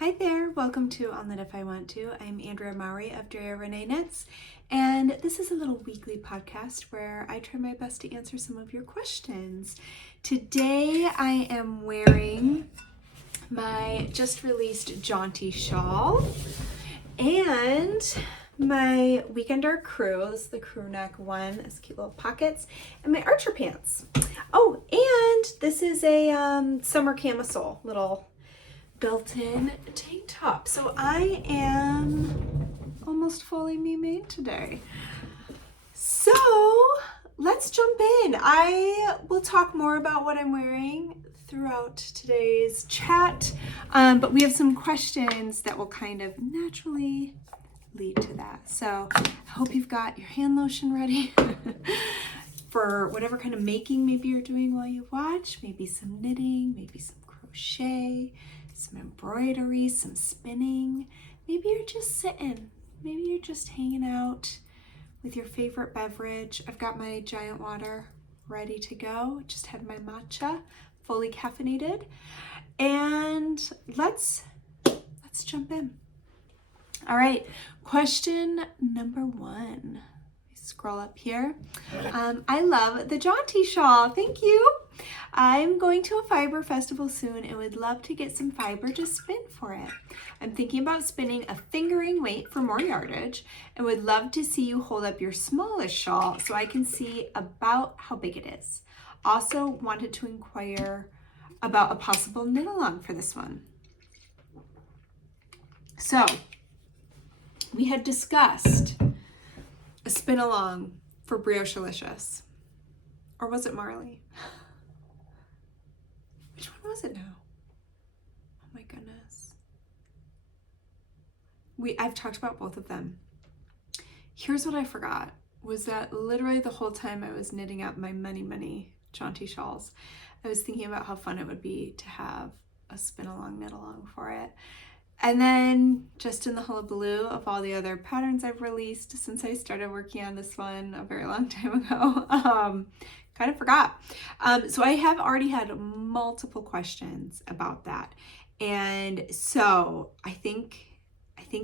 Hi there, welcome to On Knit If I Want To. I'm Andrea Mowry of Drea Renee Knits, and this is a little weekly podcast where I try my best to answer some of your questions. Today I am wearing my just released Jaunty shawl and my Weekender crew. This is the crew neck one, this cute little pockets, and my Archer pants. Oh, and this is a summer camisole, little built-in tank top. So I am almost fully me made today. So let's jump in. I will talk more about what I'm wearing throughout today's chat, but we have some questions that will kind of naturally lead to that. So I hope you've got your hand lotion ready for whatever kind of making maybe you're doing while you watch, maybe some knitting, maybe some crochet, some embroidery, some spinning. Maybe you're just sitting. Maybe you're just hanging out with your favorite beverage. I've got my giant water ready to go. Just had my matcha, fully caffeinated. And let's jump in. All right, question number one. Scroll up here. I love the Jaunty shawl. Thank you. I'm going to a fiber festival soon and would love to get some fiber to spin for it. I'm thinking about spinning a fingering weight for more yardage and would love to see you hold up your smallest shawl so I can see about how big it is. Also wanted to inquire about a possible knit along for this one. So we had discussed a spin along for Brioche-alicious. Or was it Marley? Which one was it now? Oh my goodness. I've talked about both of them. Here's what I forgot, was that literally the whole time I was knitting up my many Jaunty shawls, I was thinking about how fun it would be to have a spin along knit along for it. And then just in the hullabaloo of all the other patterns I've released since I started working on this one a very long time ago, kind of forgot. So I have already had multiple questions about that. And so I think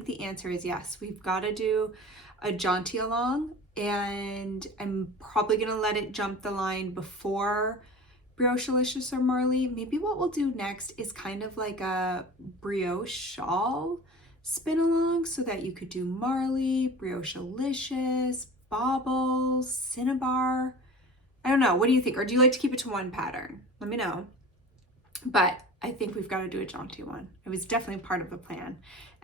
the answer is yes. We've got to do a Jaunty along, and I'm probably going to let it jump the line before Brioche-alicious or Marley. Maybe what we'll do next is kind of like a brioche shawl spin along so that you could do Marley, Brioche-alicious, baubles, cinnabar. I don't know. What do you think? Or do you like to keep it to one pattern? Let me know. But I think we've got to do a Jaunty one. It was definitely part of the plan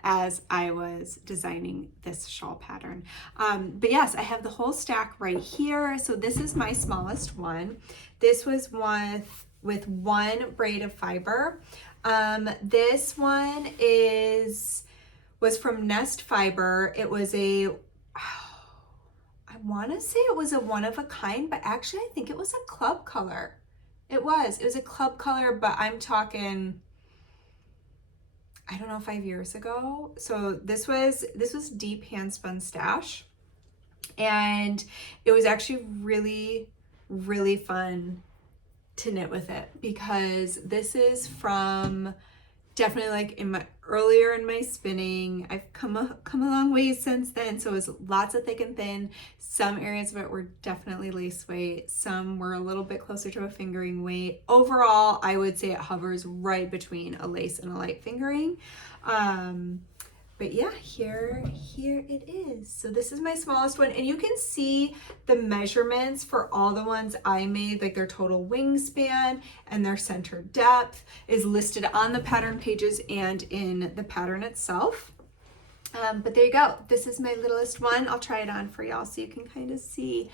as I was designing this shawl pattern. But yes, I have the whole stack right here. So this is my smallest one. This was with one braid of fiber. This one was from Nest Fiber. It was I want to say it was a one of a kind, but actually I think it was a club color. It was a club color, but I'm talking, I don't know, 5 years ago. So this was deep hand spun stash, and it was actually really fun to knit with it, because this is from definitely like earlier in my spinning. I've come a long ways since then, so it was lots of thick and thin. Some areas of it were definitely lace weight, some were a little bit closer to a fingering weight. Overall, I would say it hovers right between a lace and a light fingering. But yeah, here it is. So this is my smallest one, and you can see the measurements for all the ones I made, like their total wingspan and their center depth is listed on the pattern pages and in the pattern itself. But there you go. This is my littlest one. I'll try it on for y'all so you can kind of see.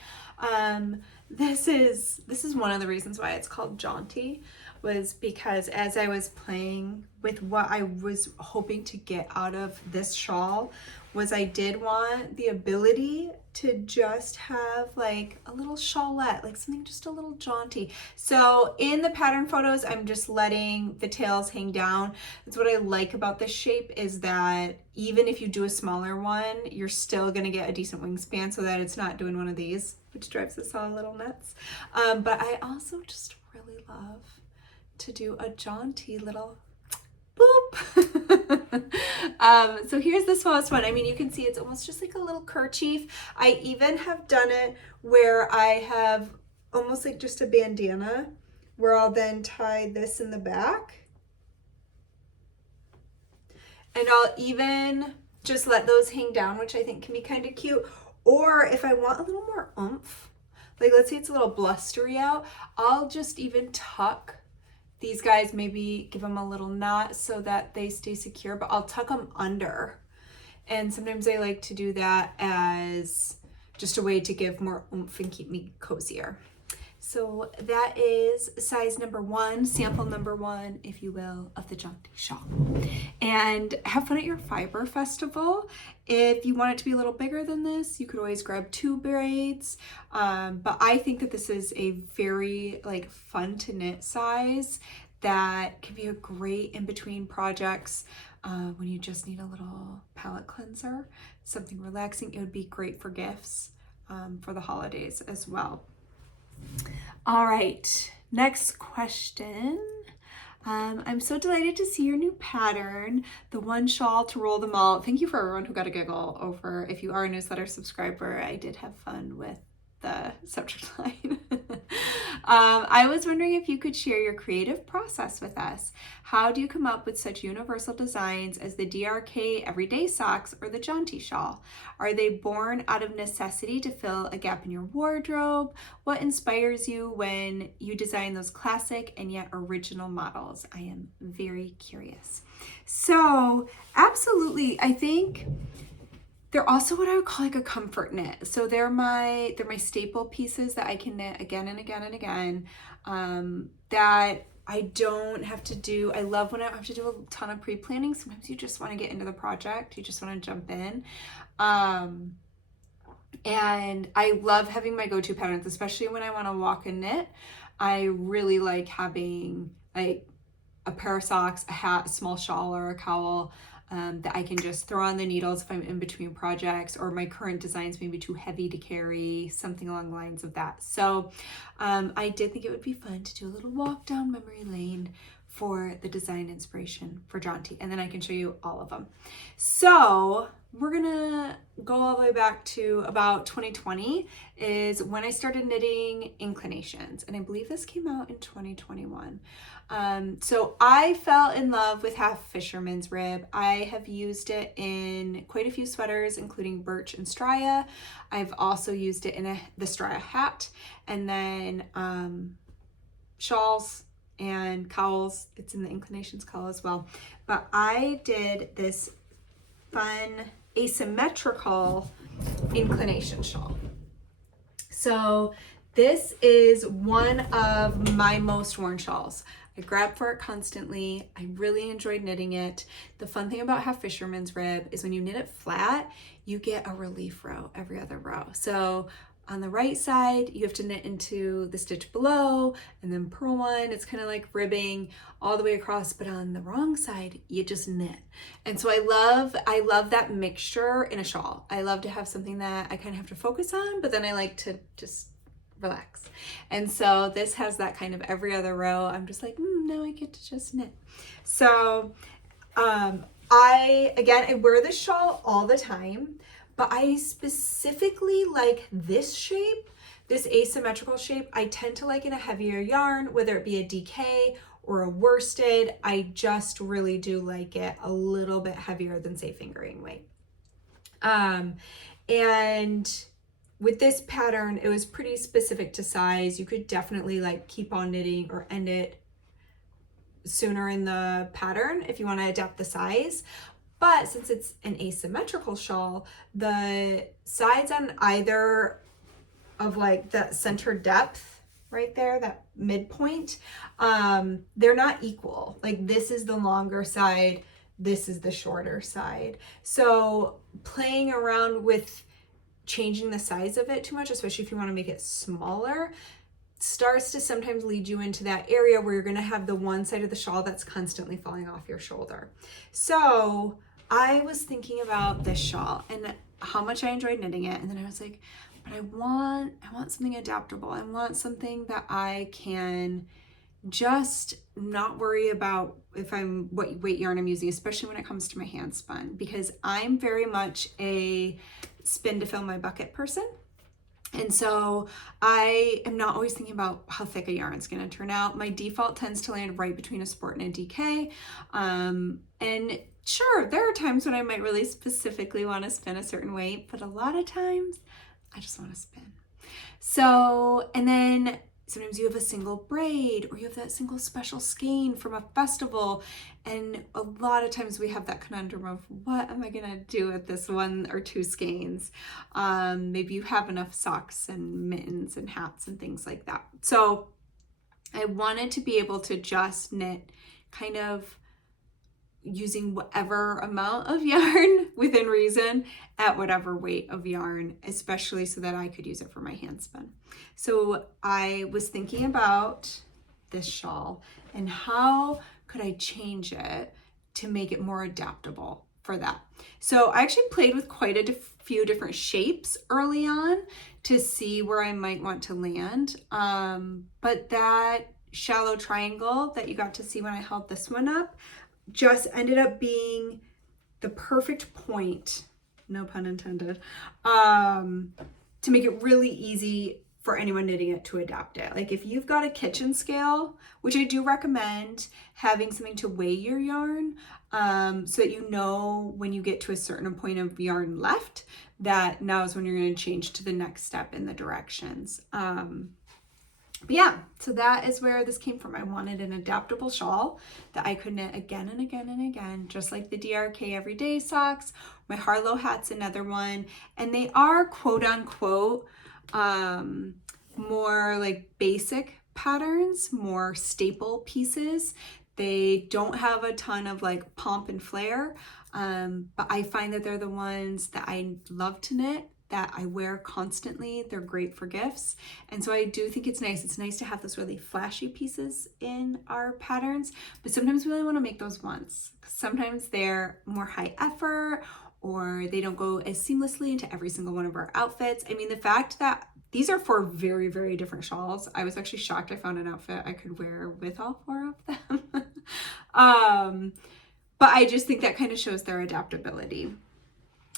This is one of the reasons why it's called Jaunty, was because as I was playing with what I was hoping to get out of this shawl, was I did want the ability to just have like a little shawlette, like something just a little jaunty. So in the pattern photos, I'm just letting the tails hang down. That's what I like about this shape, is that even if you do a smaller one, you're still gonna get a decent wingspan, so that it's not doing one of these, which drives us all a little nuts. But I also just really love to do a jaunty little boop So here's the smallest one. I mean, you can see it's almost just like a little kerchief. I even have done it where I have almost like just a bandana where I'll then tie this in the back. And I'll even just let those hang down, which I think can be kind of cute. Or if I want a little more oomph, like let's say it's a little blustery out, I'll just even tuck these guys, maybe give them a little knot so that they stay secure, but I'll tuck them under. And sometimes I like to do that as just a way to give more oomph and keep me cozier. So that is size number 1, sample number 1, if you will, of the Jaunty shawl. And have fun at your fiber festival. If you want it to be a little bigger than this, you could always grab 2 braids. But I think that this is a very like fun to knit size that can be a great in-between projects when you just need a little palette cleanser, something relaxing. It would be great for gifts for the holidays as well. All right, next question. I'm so delighted to see your new pattern, the one shawl to roll them all. Thank you for everyone who got a giggle over. If you are a newsletter subscriber, I did have fun with the subject line. I was wondering if you could share your creative process with us. How do you come up with such universal designs as the DRK everyday socks or the Jaunty shawl? Are they born out of necessity to fill a gap in your wardrobe? What inspires you when you design those classic and yet original models? I am very curious. So absolutely, I think they're also what I would call like a comfort knit. So they're my staple pieces that I can knit again and again and again, that I don't have to do. I love when I don't have to do a ton of pre-planning. Sometimes you just want to get into the project. You just want to jump in. And I love having my go-to patterns, especially when I want to walk and knit. I really like having like a pair of socks, a hat, a small shawl, or a cowl that I can just throw on the needles if I'm in between projects, or my current designs may be too heavy to carry, something along the lines of that. So I did think it would be fun to do a little walk down memory lane for the design inspiration for Jaunty, and then I can show you all of them. So we're gonna go all the way back to about 2020 is when I started knitting Inclinations, and I believe this came out in 2021. So I fell in love with half fisherman's rib. I have used it in quite a few sweaters, including Birch and Straya. I've also used it in the Straya hat, and then shawls and cowls. It's in the Inclinations cowl as well. But I did this fun asymmetrical inclination shawl. So this is one of my most worn shawls. I grab for it constantly. I really enjoyed knitting it. The fun thing about half fisherman's rib is when you knit it flat, you get a relief row every other row. So on the right side, you have to knit into the stitch below and then purl one. It's kind of like ribbing all the way across, but on the wrong side, you just knit. And so I love that mixture in a shawl. I love to have something that I kind of have to focus on, but then I like to just relax. And so this has that kind of every other row. I'm just like, now I get to just knit. So I wear this shawl all the time, but I specifically like this shape, this asymmetrical shape. I tend to like in a heavier yarn, whether it be a DK or a worsted. I just really do like it a little bit heavier than, say, fingering weight. And with this pattern, it was pretty specific to size. You could definitely like keep on knitting or end it sooner in the pattern if you want to adapt the size. But since it's an asymmetrical shawl, the sides on either of like the center depth right there, that midpoint, they're not equal. Like this is the longer side, this is the shorter side. So playing around with changing the size of it too much, especially if you want to make it smaller, starts to sometimes lead you into that area where you're going to have the one side of the shawl that's constantly falling off your shoulder. So I was thinking about this shawl and how much I enjoyed knitting it, and then I was like, but I want something adaptable. I want something that I can just not worry about what weight yarn I'm using, especially when it comes to my hand spun, because I'm very much a spin to fill my bucket person. And so I am not always thinking about how thick a yarn is going to turn out. My default tends to land right between a sport and a DK. And sure, there are times when I might really specifically want to spin a certain weight, but a lot of times I just want to spin. So, and then sometimes you have a single braid, or you have that single special skein from a festival. And a lot of times we have that conundrum of, what am I gonna do with this one or two skeins? Maybe you have enough socks and mittens and hats and things like that. So I wanted to be able to just knit kind of using whatever amount of yarn within reason at whatever weight of yarn, especially so that I could use it for my hand spin. So I was thinking about this shawl and how could I change it to make it more adaptable for that. So I actually played with quite a few different shapes early on to see where I might want to land. But that shallow triangle that you got to see when I held this one up just ended up being the perfect point, no pun intended, to make it really easy for anyone knitting it to adapt it. Like if you've got a kitchen scale, which I do recommend having something to weigh your yarn, so that you know when you get to a certain point of yarn left, that now is when you're going to change to the next step in the directions. But yeah, so that is where this came from. I wanted an adaptable shawl that I could knit again and again and again, just like the DRK everyday socks. My Harlow hat's another one, and they are quote unquote more like basic patterns, more staple pieces. They don't have a ton of like pomp and flair, but I find that they're the ones that I love to knit, that I wear constantly. They're great for gifts. And so I do think it's nice. It's nice to have those really flashy pieces in our patterns, but sometimes we only want to make those once. Sometimes they're more high effort, or they don't go as seamlessly into every single one of our outfits. I mean, the fact that these are 4 very, very different shawls. I was actually shocked I found an outfit I could wear with all 4 of them. But I just think that kind of shows their adaptability.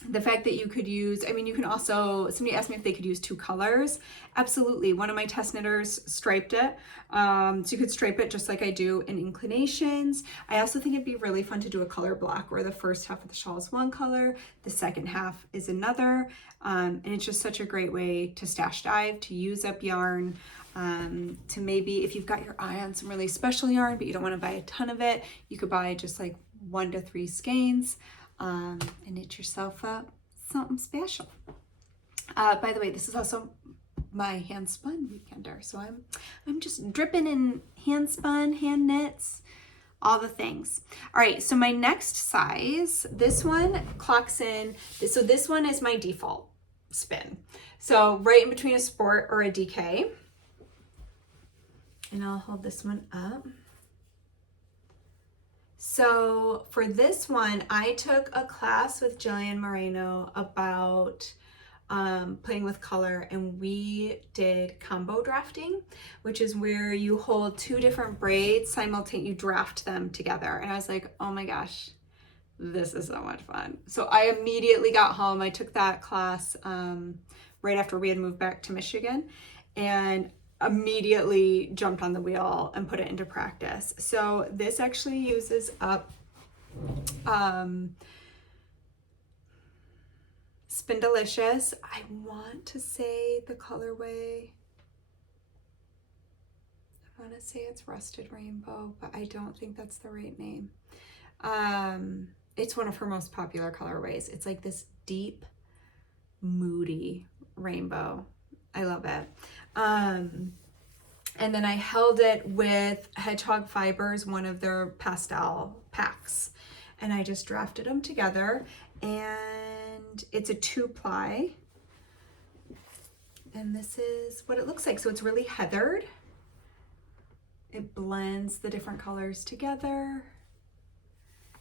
The fact that you could use, I mean, you can also, somebody asked me if they could use 2 colors. Absolutely. One of my test knitters striped it. So you could stripe it just like I do in inclinations. I also think it'd be really fun to do a color block where the first half of the shawl is one color, the second half is another. And it's just such a great way to stash dive, to use up yarn, to maybe, if you've got your eye on some really special yarn, but you don't want to buy a ton of it, you could buy just like 1 to 3 skeins. And knit yourself up something special. By the way, this is also my hand spun weekender, so I'm just dripping in hand spun, hand knits, all the things. All right, so my next size, this one clocks in. So this one is my default spin. So right in between a sport or a DK, and I'll hold this one up. So for this one, I took a class with Jillian Moreno about playing with color, and we did combo drafting, which is where you hold 2 different braids simultaneously, you draft them together. And I was like, oh my gosh, this is so much fun. So I immediately got home. I took that class right after we had moved back to Michigan, and immediately jumped on the wheel and put it into practice. So this actually uses up Spindalicious. I want to say the colorway, I want to say it's Rusted Rainbow, but I don't think that's the right name. It's one of her most popular colorways. It's like this deep, moody rainbow. I love it. And then I held it with Hedgehog Fibers, one of their pastel packs, and I just drafted them together, and it's a 2-ply, and this is what it looks like. So it's really heathered. It blends the different colors together.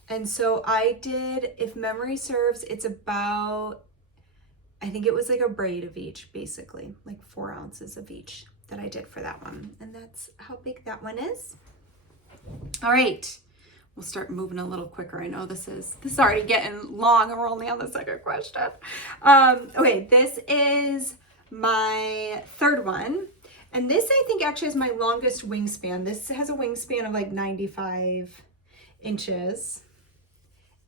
And so I did, if memory serves, it's about, I think it was like a braid of each, basically, like 4 ounces of each that I did for that one. And that's how big that one is. All right. We'll start moving a little quicker. I know this is already getting long and we're only on the second question. Okay, this is my third one. And this I think actually is my longest wingspan. This has a wingspan of like 95 inches.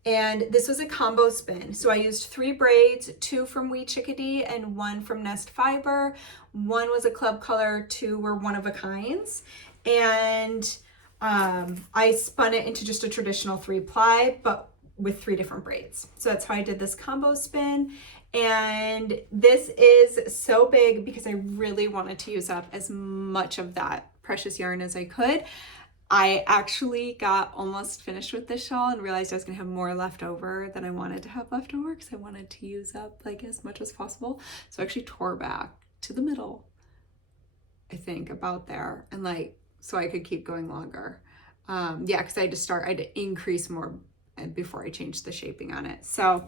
And this was a combo spin. So I used 3 braids, 2 from Wee Chickadee and 1 from Nest Fiber. 1 was a club color, 2 were one of a kinds. And I spun it into just a traditional 3-ply, but with 3 different braids. So that's how I did this combo spin. And this is so big because I really wanted to use up as much of that precious yarn as I could. I actually got almost finished with this shawl and realized I was gonna have more left over than I wanted to have left over because I wanted to use up like as much as possible. So I actually tore back to the middle, I think about there, and like, so I could keep going longer. Yeah, because I had to increase more before I changed the shaping on it. So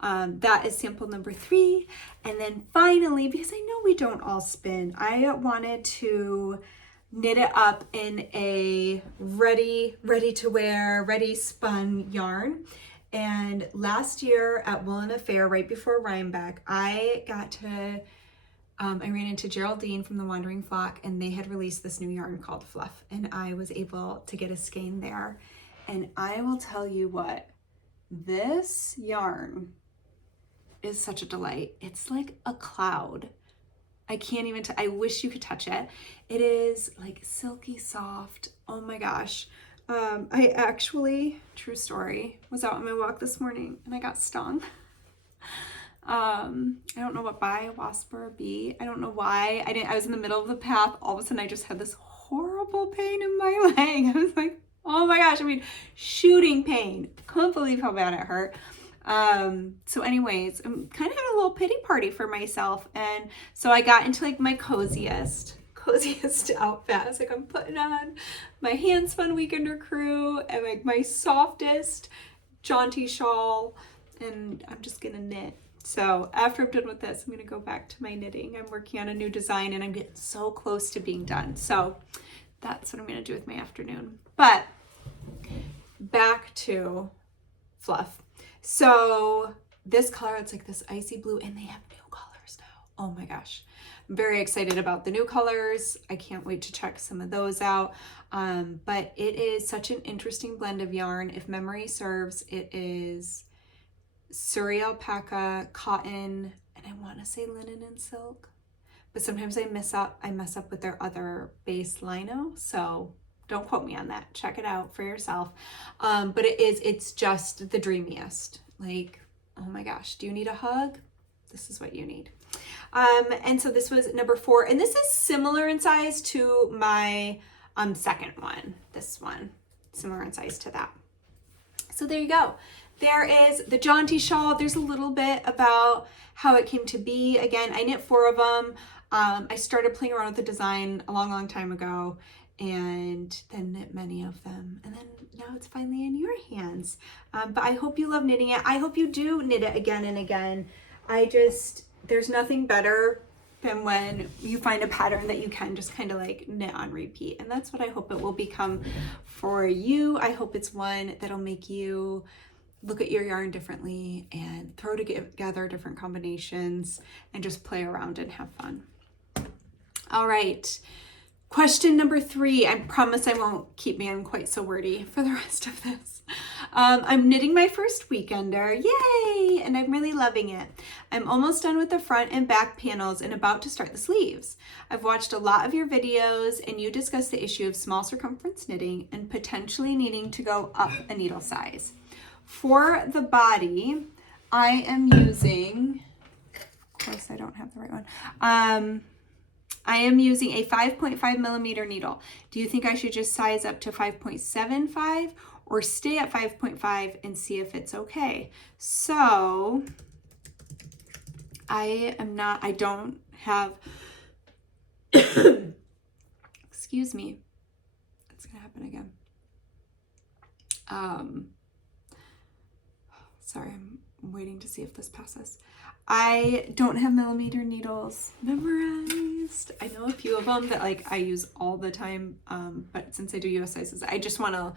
that is sample number 3. And then finally, because I know we don't all spin, I wanted to knit it up in a ready to wear, ready spun yarn. And last year at Wool and Affair, right before Rhinebeck, I ran into Geraldine from the Wandering Flock, and they had released this new yarn called Fluff, and I was able to get a skein there. And I will tell you what, this yarn is such a delight. It's like a cloud. I can't even, I wish you could touch it. It is like silky soft. Oh my gosh. I actually, true story, was out on my walk this morning and I got stung. I don't know what by a wasp or a bee. I don't know why. I was in the middle of the path. All of a sudden I just had this horrible pain in my leg. I was like, oh my gosh. I mean, shooting pain. Couldn't believe how bad it hurt. So anyways, I'm kind of having a little pity party for myself. And so I got into like my coziest outfit. I was like, I'm putting on my hand spun weekender crew and like my softest jaunty shawl, and I'm just gonna knit. So after I'm done with this, I'm gonna go back to my knitting. I'm working on a new design and I'm getting so close to being done. So that's what I'm gonna do with my afternoon. But back to Fluff. So this color, it's like this icy blue, and they have new colors now. Oh my gosh. I'm very excited about the new colors. I can't wait to check some of those out. But it is such an interesting blend of yarn. If memory serves, it is Surrey alpaca, cotton, and I want to say linen and silk. But sometimes I mess up with their other base lino. So don't quote me on that. Check it out for yourself. But it's just the dreamiest. Like, oh my gosh, do you need a hug? This is what you need. And so this was number 4. And this is similar in size to my second one. This one, similar in size to that. So there you go. There is the Jaunty shawl. There's a little bit about how it came to be. Again, I knit 4 of them. I started playing around with the design a long time ago, and then knit many of them, and then now it's finally in your hands. But I hope you love knitting it. I hope you do knit it again and again. There's nothing better than when you find a pattern that you can just kind of like knit on repeat, and that's what I hope it will become for you. I hope it's one that'll make you look at your yarn differently and throw together different combinations and just play around and have fun. All right. Question number 3. I promise I won't keep being quite so wordy for the rest of this. I'm knitting my first weekender. Yay! And I'm really loving it. I'm almost done with the front and back panels and about to start the sleeves. I've watched a lot of your videos and you discuss the issue of small circumference knitting and potentially needing to go up a needle size. For the body, I am using, of course I don't have the right one. I am using a 5.5 millimeter needle. Do you think I should just size up to 5.75 or stay at 5.5 and see if it's okay? So I don't have, excuse me, it's gonna happen again. Sorry, I'm I'm waiting to see if this passes. I don't have millimeter needles memorized. I know a few of them that like I use all the time, but since I do US sizes, I just want to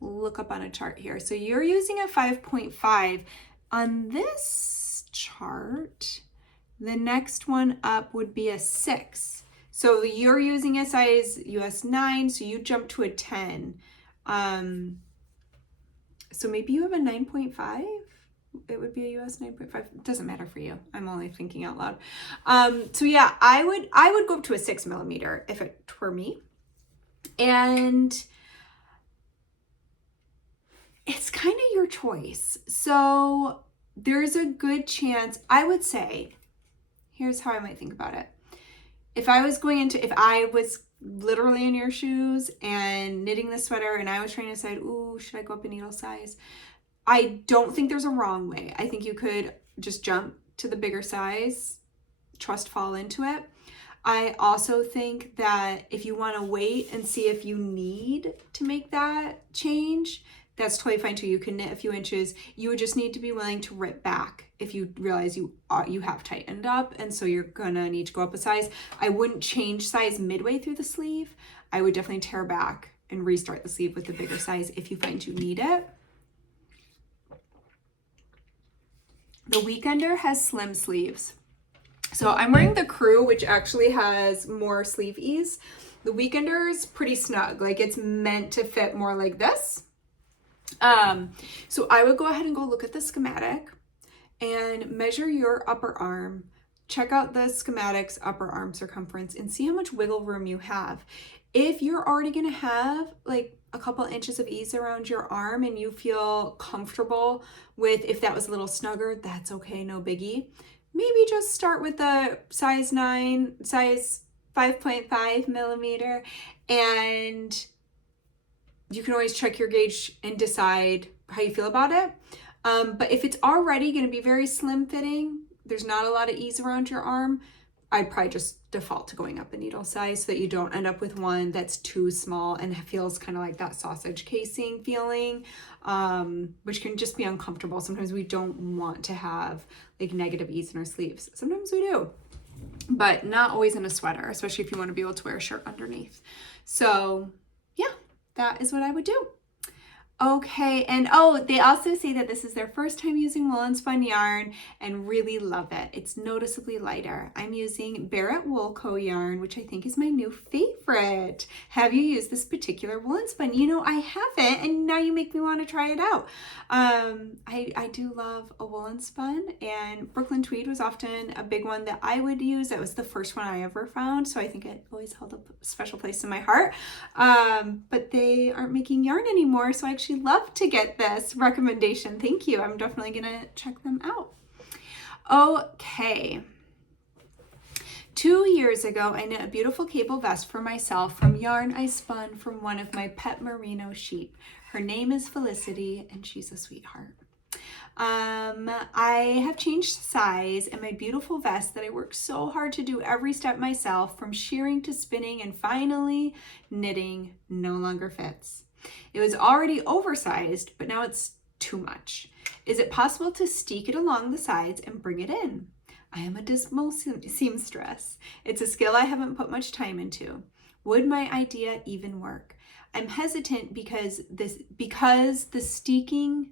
look up on a chart here. So you're using a 5.5. On this chart, the next one up would be a 6. So you're using a size US 9, so you jump to a 10. So maybe you have a 9.5. It would be a US 9.5. It doesn't matter for you. I'm only thinking out loud. So yeah, I would go up to a 6 millimeter if it were me. And it's kind of your choice. So there's a good chance, I would say, here's how I might think about it. If I was literally in your shoes and knitting the sweater and I was trying to decide, ooh, should I go up a needle size? I don't think there's a wrong way. I think you could just jump to the bigger size, fall into it. I also think that if you want to wait and see if you need to make that change, that's totally fine too. You can knit a few inches. You would just need to be willing to rip back if you realize you have tightened up, and so you're gonna need to go up a size. I wouldn't change size midway through the sleeve. I would definitely tear back and restart the sleeve with the bigger size if you find you need it. The Weekender has slim sleeves. So I'm wearing the Crew, which actually has more sleeve ease. The Weekender is pretty snug. Like it's meant to fit more like this. So I would go ahead and go look at the schematic and measure your upper arm. Check out the schematic's upper arm circumference and see how much wiggle room you have. If you're already going to have like a couple inches of ease around your arm and you feel comfortable with, if that was a little snugger, that's okay, no biggie. Maybe just start with the size 5.5 millimeter, and you can always check your gauge and decide how you feel about it. But if it's already going to be very slim fitting, there's not a lot of ease around your arm, I'd probably just default to going up a needle size so that you don't end up with one that's too small and feels kind of like that sausage casing feeling, which can just be uncomfortable. Sometimes we don't want to have like negative ease in our sleeves. Sometimes we do, but not always in a sweater, especially if you want to be able to wear a shirt underneath. So yeah, that is what I would do. Okay, and oh, they also say that this is their first time using woolen spun yarn and really love it. It's noticeably lighter. I'm using Barrett Wool Co. yarn, which I think is my new favorite. Have you used this particular woolen spun? You know, I haven't, and now you make me want to try it out. I do love a woolen spun, and Brooklyn Tweed was often a big one that I would use. That was the first one I ever found, so I think it always held a special place in my heart. But they aren't making yarn anymore, so I actually love to get this recommendation. Thank you. I'm definitely gonna check them out. Okay. 2 years ago, I knit a beautiful cable vest for myself from yarn I spun from one of my pet merino sheep. Her name is Felicity, and she's a sweetheart. I have changed size, and my beautiful vest that I worked so hard to do every step myself, from shearing to spinning and finally knitting, no longer fits. It was already oversized, but now it's too much. Is it possible to steek it along the sides and bring it in? I am a dismal seamstress. It's a skill I haven't put much time into. Would my idea even work? I'm hesitant because the steeking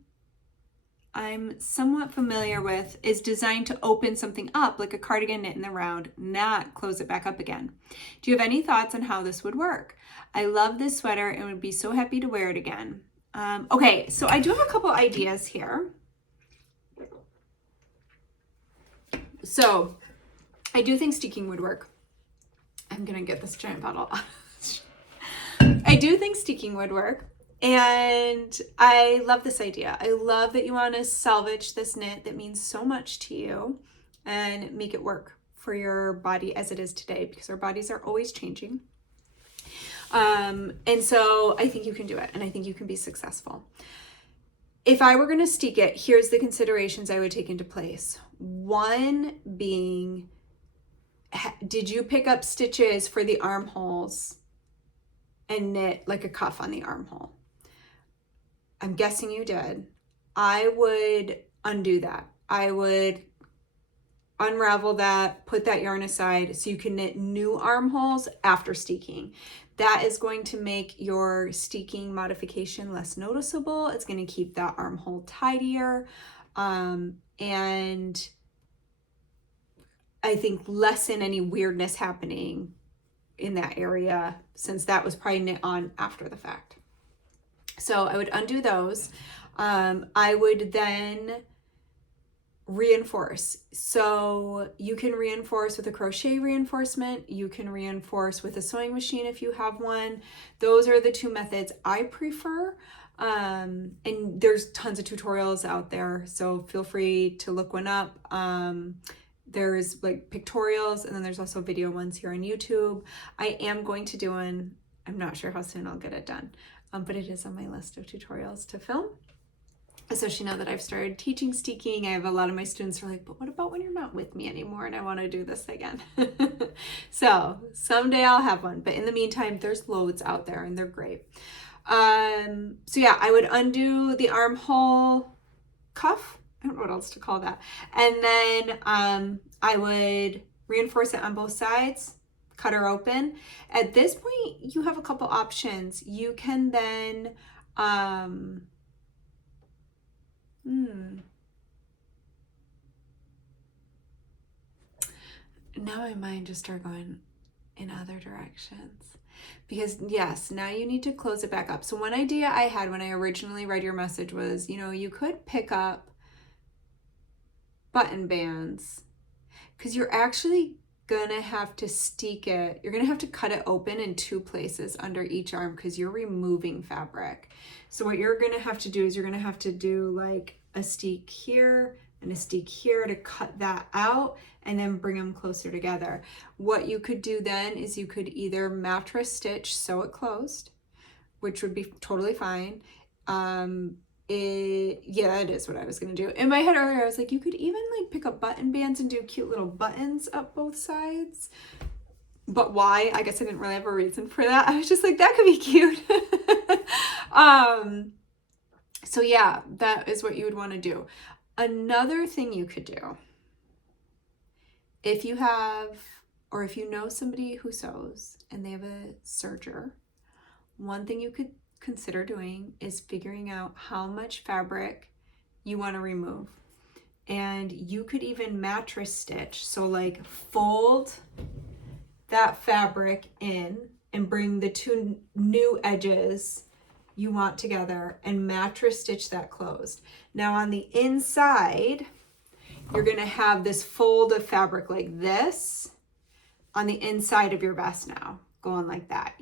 I'm somewhat familiar with is designed to open something up like a cardigan knit in the round, not close it back up again. Do you have any thoughts on how this would work? I love this sweater and would be so happy to wear it again. Okay, so I do have a couple ideas here. So I do think steeking would work. I'm gonna get this giant bottle. I do think steeking would work. And I love this idea. I love that you want to salvage this knit that means so much to you and make it work for your body as it is today, because our bodies are always changing. And so I think you can do it, and I think you can be successful. If I were going to steek it, here's the considerations I would take into place. One being, did you pick up stitches for the armholes and knit like a cuff on the armhole? I'm guessing you did. I would undo that. I would unravel that, put that yarn aside so you can knit new armholes after steeking. That is going to make your steeking modification less noticeable. It's going to keep that armhole tidier, and I think lessen any weirdness happening in that area, since that was probably knit on after the fact. So I would undo those. I would then reinforce. So you can reinforce with a crochet reinforcement. You can reinforce with a sewing machine if you have one. Those are the two methods I prefer. And there's tons of tutorials out there, so feel free to look one up. There's like pictorials, and then there's also video ones here on YouTube. I am going to do one. I'm not sure how soon I'll get it done, but it is on my list of tutorials to film. Especially now that I've started teaching steeking, I have a lot of my students who are like, but what about when you're not with me anymore and I want to do this again? So someday I'll have one, but in the meantime, there's loads out there and they're great. So yeah, I would undo the armhole cuff. I don't know what else to call that. And then I would reinforce it on both sides, cut her open. At this point, you have a couple options. You can then, now my mind just started going in other directions. Because yes, now you need to close it back up. So one idea I had when I originally read your message was, you could pick up button bands, because you're actually gonna have to steek it. You're gonna have to cut it open in two places under each arm because you're removing fabric. So what you're gonna have to do is you're gonna have to do like a steek here and a steek here to cut that out and then bring them closer together. What you could do then is you could either mattress stitch, sew it closed, which would be totally fine. It is what I was gonna do. In my head earlier, I was like, you could even like pick up button bands and do cute little buttons up both sides. But why? I guess I didn't really have a reason for that. I was just like, that could be cute. So yeah, that is what you would want to do. Another thing you could do, if you have, or if you know somebody who sews and they have a serger, one thing you could consider doing is figuring out how much fabric you want to remove. And you could even mattress stitch. So like fold that fabric in and bring the two new edges you want together and mattress stitch that closed. Now on the inside, you're going to have this fold of fabric like this on the inside of your vest now, going like that,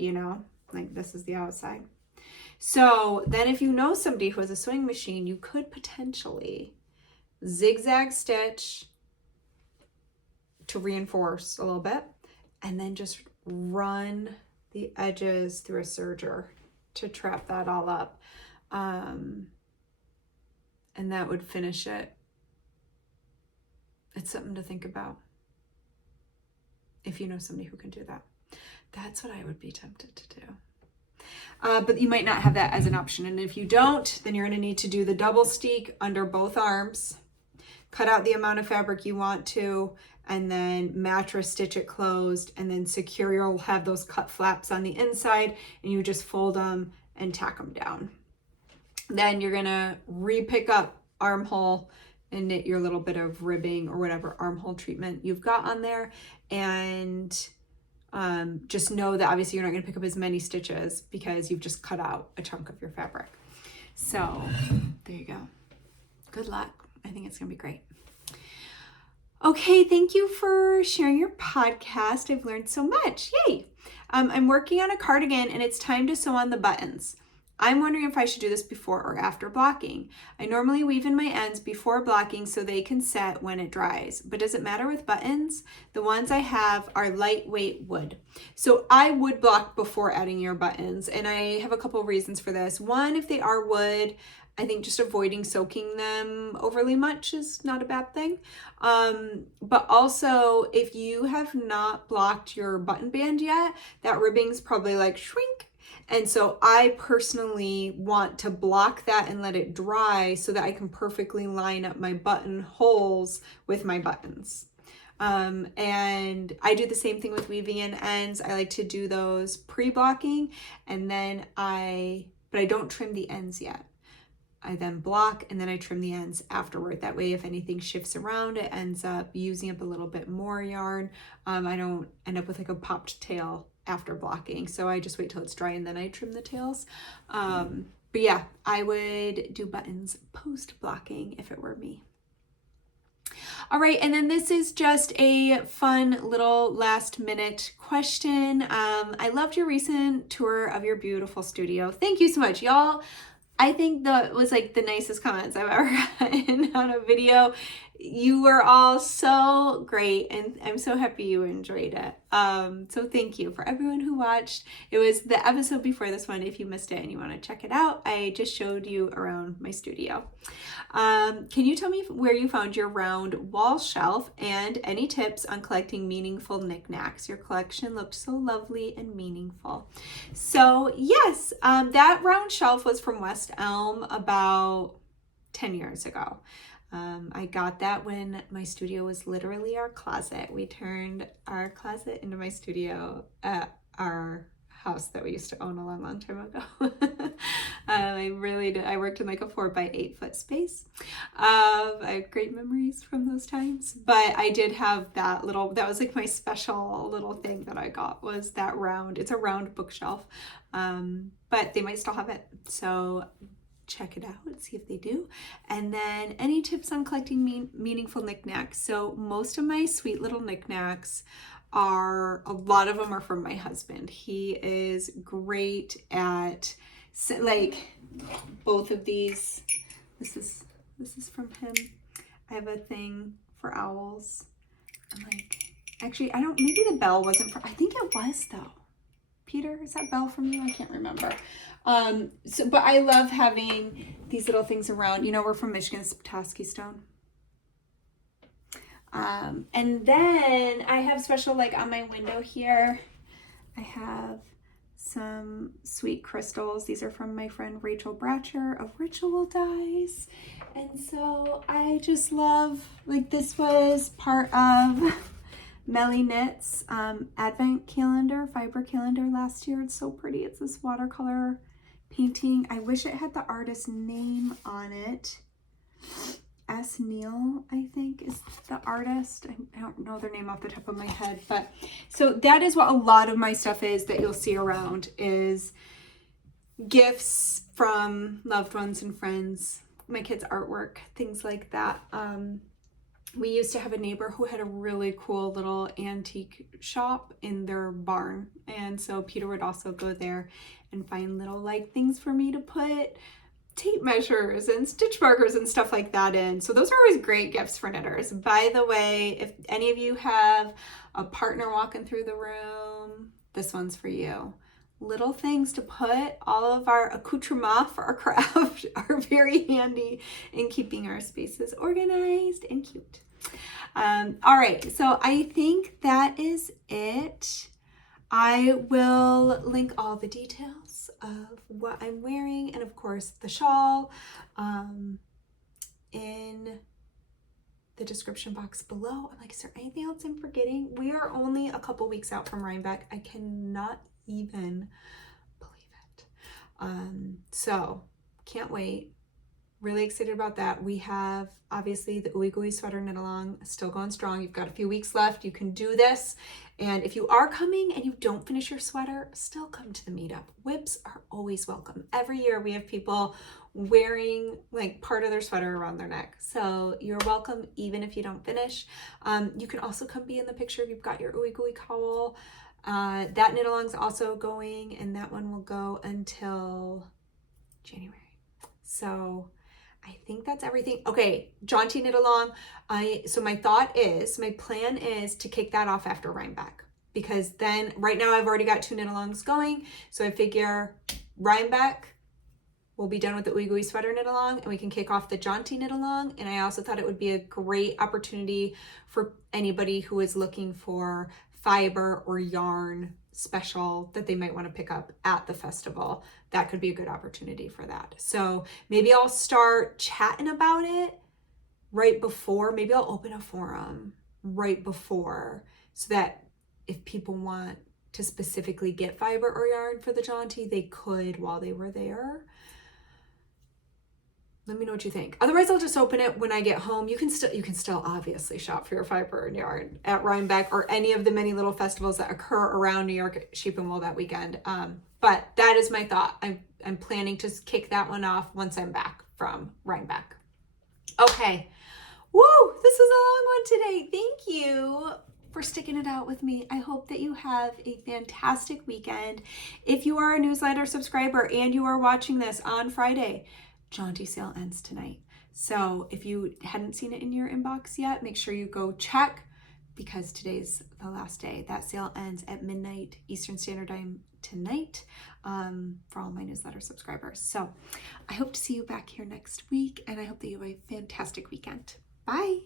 like this is the outside. So then if you know somebody who has a sewing machine, you could potentially zigzag stitch to reinforce a little bit, and then just run the edges through a serger to trap that all up. And that would finish it. It's something to think about if you know somebody who can do that. That's what I would be tempted to do. But you might not have that as an option. And if you don't, then you're going to need to do the double steek under both arms, cut out the amount of fabric you want to, and then mattress stitch it closed, and then secure. You'll have those cut flaps on the inside, and you just fold them and tack them down. Then you're going to re-pick up armhole and knit your little bit of ribbing or whatever armhole treatment you've got on there. And just know that obviously you're not going to pick up as many stitches because you've just cut out a chunk of your fabric. So there you go. Good luck. I think it's going to be great. Okay, thank you for sharing your podcast. I've learned so much. Yay! I'm working on a cardigan and it's time to sew on the buttons. I'm wondering if I should do this before or after blocking. I normally weave in my ends before blocking so they can set when it dries. But does it matter with buttons? The ones I have are lightweight wood. So I would block before adding your buttons, and I have a couple reasons for this. One, if they are wood, I think just avoiding soaking them overly much is not a bad thing. But also, if you have not blocked your button band yet, that ribbing's probably like shrink. And so I personally want to block that and let it dry so that I can perfectly line up my buttonholes with my buttons. And I do the same thing with weaving in ends. I like to do those pre-blocking, and then but I don't trim the ends yet. I then block and then I trim the ends afterward. That way, if anything shifts around, it ends up using up a little bit more yarn. I don't end up with like a popped tail after blocking. So I just wait till it's dry and then I trim the tails. But yeah, I would do buttons post blocking if it were me. All right, and then this is just a fun little last minute question. I loved your recent tour of your beautiful studio. Thank you so much, y'all. I think that was like the nicest comments I've ever gotten on a video. You were all so great, and I'm so happy you enjoyed it. So thank you for everyone who watched. It was the episode before this one. If you missed it and you want to check it out, I just showed you around my studio. Can you tell me where you found your round wall shelf and any tips on collecting meaningful knickknacks? Your collection looked so lovely and meaningful. So yes, that round shelf was from West Elm about 10 years ago. I got that when my studio was literally our closet. We turned our closet into my studio at our house that we used to own a long time ago. I really did. I worked in like a 4x8 foot space. I have great memories from those times, but I did have that was like my special little thing that I got, was that it's a round bookshelf. But they might still have it. So check it out and see if they do. And then any tips on collecting meaningful knickknacks. So most of my sweet little knickknacks a lot of them are from my husband. He is great at, like, both of these. This is from him. I have a thing for owls. I'm like, actually, maybe the bell wasn't I think it was though. Peter, is that bell from you? I can't remember. But I love having these little things around. You know, we're from Michigan, it's Petoskey stone. And then I have special, like on my window here, I have some sweet crystals. These are from my friend Rachel Bratcher of Ritual Dyes. And so I just love, like, this was part of Melly Knits advent calendar, fiber calendar last year. It's so pretty. It's this watercolor painting. I wish it had the artist's name on it. S. Neil, I think, is the artist. I don't know their name off the top of my head, but so that is what a lot of my stuff is that you'll see around, is gifts from loved ones and friends, my kids' artwork, things like that. We used to have a neighbor who had a really cool little antique shop in their barn. And so Peter would also go there and find little, like, things for me to put tape measures and stitch markers and stuff like that in. So those are always great gifts for knitters. By the way, if any of you have a partner walking through the room, this one's for you. Little things to put all of our accoutrements for our craft are very handy in keeping our spaces organized and cute. All right, so I think that is it. I will link all the details of what I'm wearing and, of course, the shawl in the description box below. I'm like, is there anything else I'm forgetting? We are only a couple weeks out from Rhinebeck. I cannot even believe it. So can't wait. Really excited about that. We have obviously the Ooey Gooey sweater knit along still going strong. You've got a few weeks left. You can do this. And if you are coming and you don't finish your sweater, still come to the meetup. WIPs are always welcome. Every year we have people wearing like part of their sweater around their neck. So you're welcome even if you don't finish. You can also come be in the picture if you've got your Ooey Gooey cowl. That knit along is also going, and that one will go until January. So I think that's everything. Okay, Jaunty knit along. So my plan is to kick that off after Rhinebeck, because then right now I've already got 2 knit alongs going. So I figure Rhinebeck, we'll be done with the Ooey Gooey sweater knit along, and we can kick off the Jaunty knit along. And I also thought it would be a great opportunity for anybody who is looking for fiber or yarn special that they might want to pick up at the festival, that could be a good opportunity for that. So maybe I'll start chatting about it right before. Maybe I'll open a forum right before so that if people want to specifically get fiber or yarn for the Jaunty, they could while they were there. Let me know what you think. Otherwise, I'll just open it when I get home. You can still obviously shop for your fiber and yarn at Rhinebeck or any of the many little festivals that occur around New York Sheep and Wool that weekend. But that is my thought. I'm planning to kick that one off once I'm back from Rhinebeck. Okay. Woo! This was a long one today. Thank you for sticking it out with me. I hope that you have a fantastic weekend. If you are a newsletter subscriber and you are watching this on Friday, Jaunty sale ends tonight. So if you hadn't seen it in your inbox yet, make sure you go check because today's the last day. That sale ends at midnight Eastern Standard Time tonight for all my newsletter subscribers. So I hope to see you back here next week and I hope that you have a fantastic weekend. Bye.